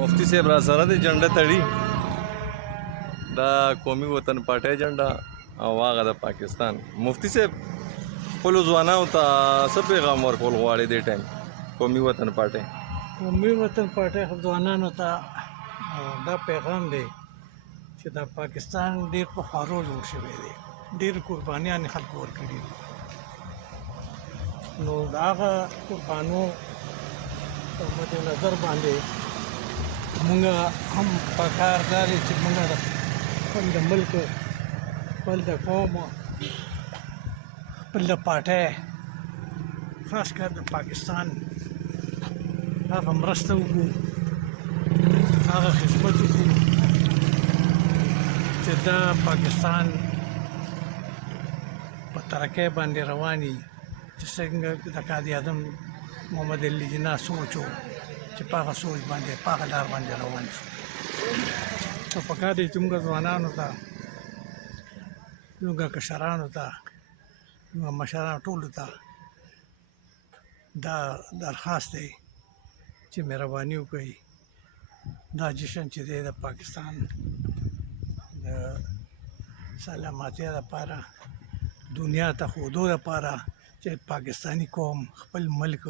مفتی صاحب را سره د جنډه تړي دا قومي وطن پارټۍ جنډه او هغه د پاکستان. مفتی صاحب خپلو ځوانانو ته څه پیغام ورکول غواړي دې ټایم قومي وطن پارټۍ؟ قومي وطن پارټۍ ځوانانو ته دا پیغام دی چې دا پاکستان ډېر پخوا جوړ شوی دی، ډېر قربانیان خلکو ورکړي دي. نو د هغه قربانو په مد نظر باندې موږ هم پکار دا دی چې موږ خپل د ملک، خپل د قوم، خپل د پارټۍ، خاص کر د پاکستان هغه مرسته وکړو، هغه خدمت وکړو چې دا پاکستان په ترقۍ باندې رواني، چې څنګه د قائد اعظم محمد علي جناح سوچ و چې په هغه سوچ باندې په هغه لار باندې روان شو. نو پکار دی چې موږ ځوانانو ته، موږ کشرانو ته، موږ مشرانو ټولو ته دا درخواست دی چې مهرباني وکړئ دا جشن چې دی د پاکستان د سلامتیا لپاره، دنیا ته ښودو لپاره چې پاکستانی قوم خپل ملک